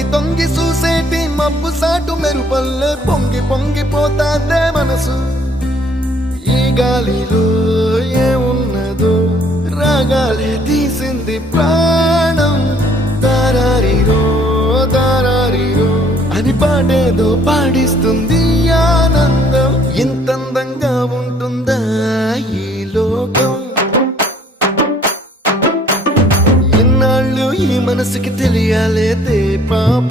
తొంగి తొంగి చూసేటి మబ్బు సాటు మెరుపల్లే పొంగి పొంగిపోతాందే మనసు ఈ గాలిలో ఏమున్నదో రాగాలే తీసింది ప్రాణం దారారిరో దారారిరో అని పాడేదో పాడిస్తుంది ఆనందం ఇంత అందంగా ఉంటుందా ఈ లోకం ఇన్నాళ్ళు ఈ మనసుకి తెలియాలేదే పాప